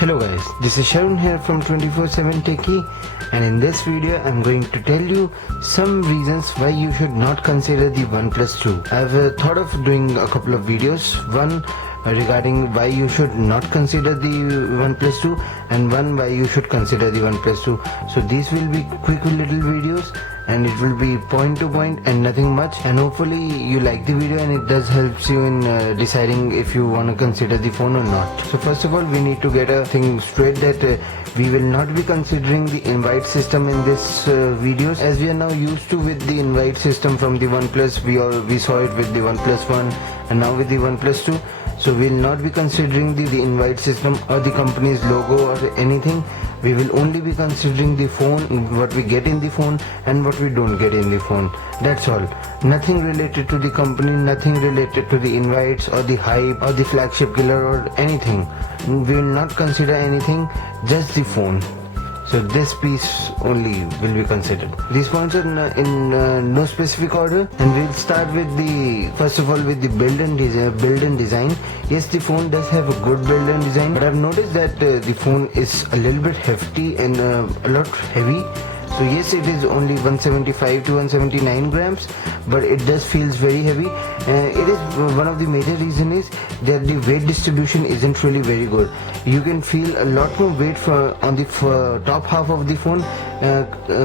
Hello guys, this is Sharon here from 24/7 Techie, and in this video I'm going to tell you some reasons why you should not consider the OnePlus 2. I've thought of doing a couple of videos, one regarding why you should not consider the OnePlus 2 and one why you should consider the OnePlus 2. So these will be quick little videos and it will be point to point and nothing much, and hopefully you like the video and it does helps you in deciding if you want to consider the phone or not. So first of all, we need to get a thing straight that we will not be considering the invite system in this videos, as we are now used to with the invite system from the OnePlus. We saw it with the OnePlus 1 and now with the OnePlus 2. So we'll not be considering the invite system or the company's logo or anything. We will only be considering the phone, what we get in the phone and what we don't get in the phone. That's all. Nothing related to the company, nothing related to the invites or the hype or the flagship killer or anything. We will not consider anything, just the phone. So this piece only will be considered. These points are in no specific order, and we'll start with first of all with the build and design. Yes, the phone does have a good build and design, but I've noticed that the phone is a little bit hefty and a lot heavy. So yes, it is only 175 to 179 grams, but it does feels very heavy. It is one of the major reason is that the weight distribution isn't really very good. You can feel a lot more weight on the top half of the phone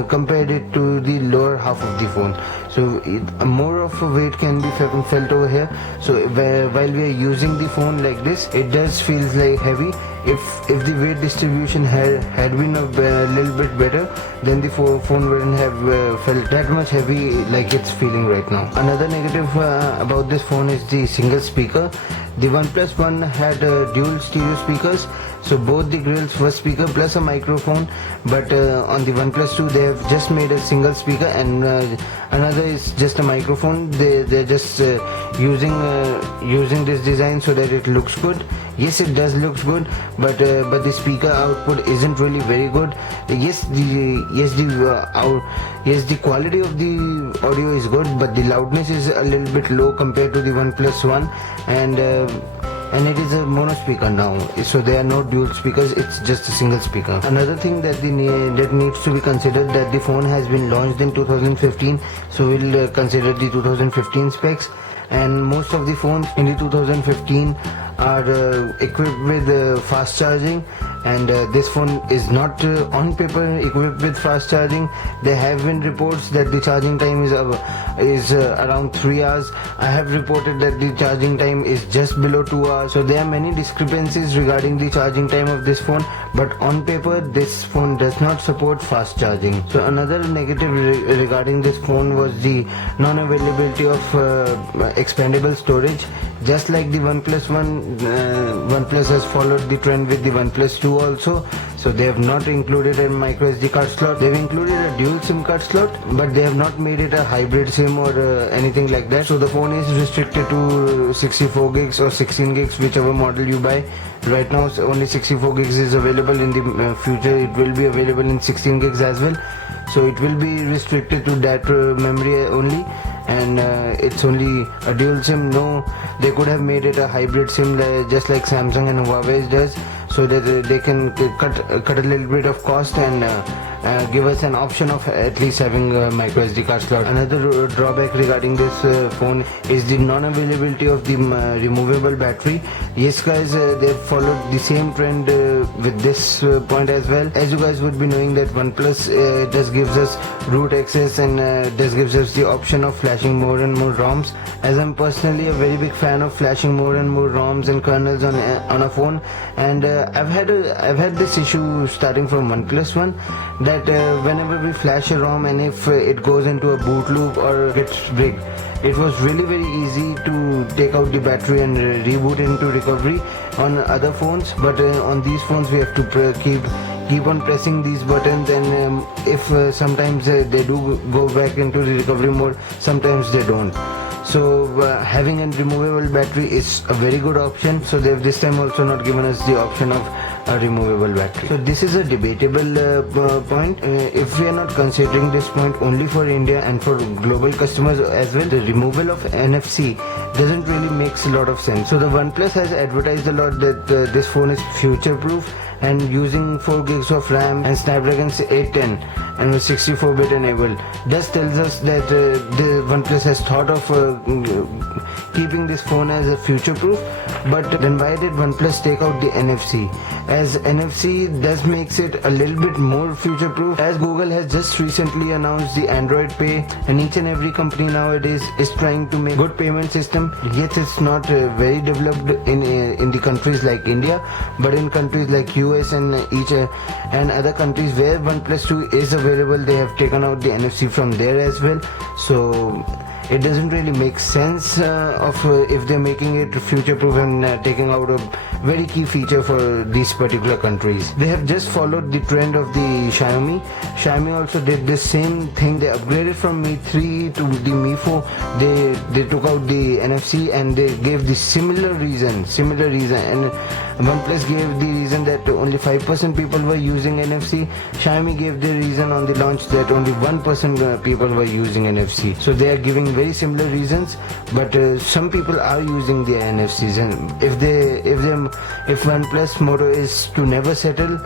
compared it to the lower half of the phone. So more of a weight can be felt over here. So while we are using the phone like this, it does feels like heavy. If the weight distribution had been a little bit better, then the phone wouldn't have felt that much heavy like it's feeling right now. Another negative about this phone is the single speaker. The OnePlus 1 had dual stereo speakers, so both the grills were speaker plus a microphone, but on the OnePlus 2 they have just made a single speaker and another is just a microphone. They're just using this design so that it looks good. Yes, it does looks good, but the speaker output isn't really very good. Yes, the quality of the audio is good, but the loudness is a little bit low compared to the OnePlus 1, and it is a mono speaker now, so there are no dual speakers, it's just a single speaker. Another thing that needs to be considered, that the phone has been launched in 2015, so we'll consider the 2015 specs, and most of the phones in the 2015 are equipped with fast charging, and this phone is not on paper equipped with fast charging. There have been reports that the charging time is around 3 hours. I have reported that the charging time is just below 2 hours. So there are many discrepancies regarding the charging time of this phone, but on paper this phone does not support fast charging. So another negative regarding this phone was the non-availability of expandable storage. Just like the OnePlus 1, OnePlus has followed the trend with the OnePlus 2 also. So they have not included a micro SD card slot. They've included a dual SIM card slot, but they have not made it a hybrid SIM or anything like that. So the phone is restricted to 64 gigs or 16 gigs, whichever model you buy. Right now only 64 gigs is available. In the future it will be available in 16 gigs as well. So it will be restricted to that memory only, and it's only a dual SIM. No, they could have made it a hybrid SIM just like Samsung and Huawei does, so that they can cut a little bit of cost and give us an option of at least having a micro SD card slot. Another drawback regarding this phone is the non-availability of the removable battery. Yes guys, they've followed the same trend with this point as well. As you guys would be knowing that OnePlus just gives us root access and just gives us the option of flashing more and more ROMs. As I'm personally a very big fan of flashing more and more ROMs and kernels on a phone, and I've had this issue starting from OnePlus 1, that whenever we flash a ROM and if it goes into a boot loop or gets bricked, it was really very easy to take out the battery and reboot into recovery on other phones, but on these phones we have to keep on pressing these buttons, and if sometimes they do go back into the recovery mode, sometimes they don't. So having a removable battery is a very good option. So they've this time also not given us the option of a removable battery. So this is a debatable point. If we are not considering this point only for India and for global customers as well, the removal of NFC doesn't really makes a lot of sense. So the OnePlus has advertised a lot that this phone is future proof, and using 4 gigs of RAM and Snapdragon 810 and with 64-bit enabled. This tells us that the OnePlus has thought of keeping this phone as a future-proof. But then why did OnePlus take out the NFC? As NFC does makes it a little bit more future-proof, as Google has just recently announced the Android Pay, and each and every company nowadays is trying to make good payment system. Yet it's not very developed in the countries like India, but in countries like US and and other countries where OnePlus 2 is available, they have taken out the NFC from there as well. So it doesn't really make sense if they're making it future-proof and taking out a very key feature for these particular countries. They have just followed the trend of the Xiaomi. Xiaomi also did the same thing. They upgraded from Mi 3 to the Mi 4. They took out the NFC and they gave the similar reason, and OnePlus gave the reason that only 5% people were using NFC. Xiaomi gave the reason on the launch that only 1% people were using NFC. So they are giving very similar reasons, but some people are using their NFCs, and if OnePlus motto is to never settle,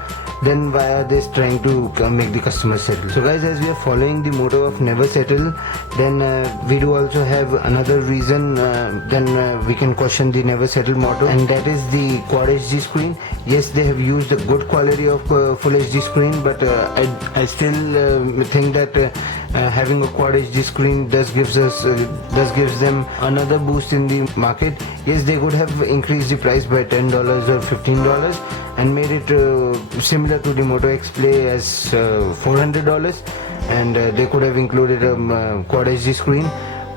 then why are they trying to make the customers settle? So guys, as we are following the motto of never settle, then we do also have another reason, then we can question the never settle motto, and that is the Quad HD screen. Yes, they have used a good quality of Full HD screen, but I still think that having a Quad HD screen does gives them another boost in the market. Yes, they could have increased the price by $10 or $15 and made it similar to the Moto X Play as $400, and they could have included a Quad HD screen,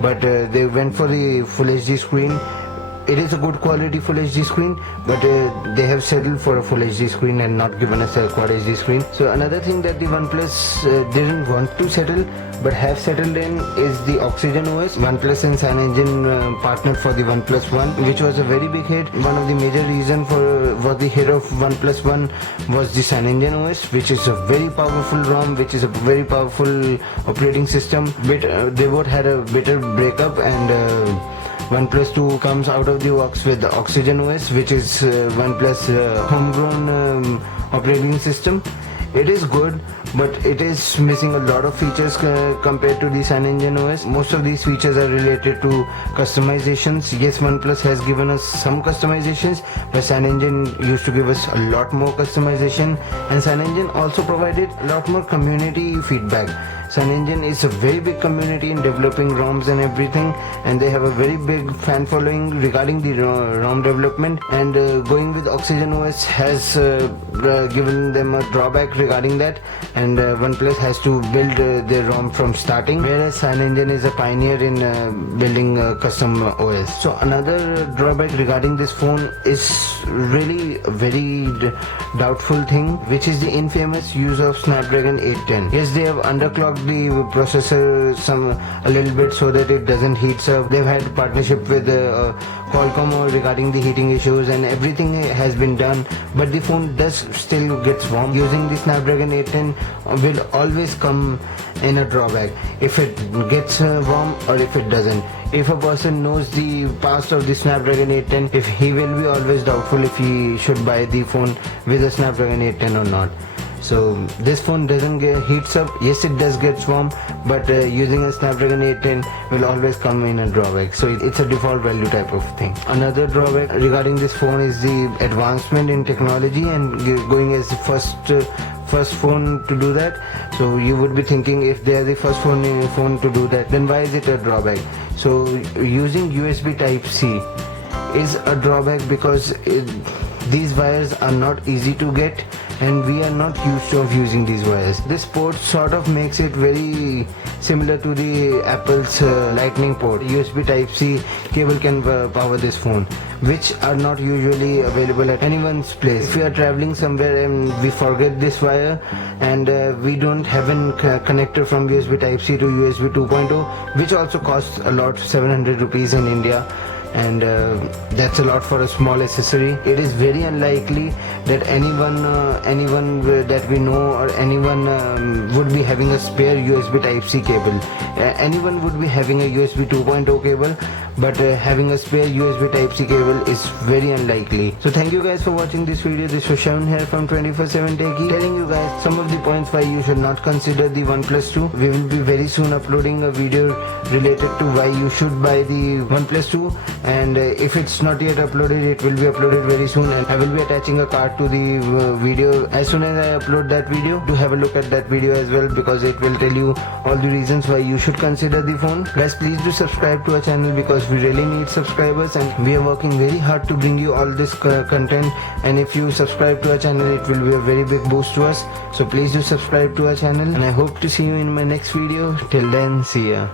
but they went for the Full HD screen. It is a good quality Full HD screen, but they have settled for a Full HD screen and not given us a Quad HD screen. So another thing that the OnePlus didn't want to settle but have settled in is the Oxygen OS. OnePlus and Cyanogen partnered for the OnePlus One, which was a very big hit. One of the major reasons for the hit of OnePlus One was the Cyanogen OS, which is a very powerful ROM, which is a very powerful operating system. But they both had a bitter breakup, and OnePlus 2 comes out of the box with the Oxygen OS, which is OnePlus homegrown operating system. It is good, but it is missing a lot of features compared to the Cyanogen OS. Most of these features are related to customizations. Yes, OnePlus has given us some customizations, but Cyanogen used to give us a lot more customization, and Cyanogen also provided a lot more community feedback. Cyanogen is a very big community in developing ROMs and everything, and they have a very big fan following regarding the ROM development, and going with Oxygen OS has given them a drawback regarding that, and OnePlus has to build their ROM from starting, whereas Cyanogen is a pioneer in building custom OS. So another drawback regarding this phone is really a very doubtful thing, which is the infamous use of Snapdragon 810. Yes, they have underclocked the processor a little bit so that it doesn't heat up. They've had partnership with Qualcomm regarding the heating issues, and everything has been done, but the phone does still gets warm. Using the Snapdragon 810 will always come in a drawback, if it gets warm or if it doesn't. If a person knows the past of the Snapdragon 810, if he will be always doubtful if he should buy the phone with a Snapdragon 810 or not. So this phone doesn't heats up. Yes, it does get warm, but using a Snapdragon 810 will always come in a drawback. So it's a default value type of thing. Another drawback regarding this phone is the advancement in technology, and going as the first phone to do that. So you would be thinking, if they are the first phone to do that, then why is it a drawback? So using USB Type-C is a drawback because these wires are not easy to get, and we are not used to using these wires. This port sort of makes it very similar to the Apple's Lightning port. USB Type-C cable can power this phone, which are not usually available at anyone's place. If we are traveling somewhere and we forget this wire, and we don't have a connector from USB Type-C to USB 2.0, which also costs a lot, 700 rupees in India, and that's a lot for a small accessory. It is very unlikely that anyone that we know, or anyone would be having a spare USB Type-C cable. Anyone would be having a USB 2.0 cable, but having a spare USB Type-C cable is very unlikely. So thank you guys for watching this video. This was Shaun here from 24/7 Techie, telling you guys some of the points why you should not consider the OnePlus 2. We will be very soon uploading a video related to why you should buy the OnePlus 2, and if it's not yet uploaded, it will be uploaded very soon, and I will be attaching a card to the video as soon as I upload that video. Do have a look at that video as well, because it will tell you all the reasons why you should consider the phone. Guys, please do subscribe to our channel, because we really need subscribers, and we are working very hard to bring you all this content, and if you subscribe to our channel, it will be a very big boost to us. So please do subscribe to our channel, and I hope to see you in my next video. Till then, see ya.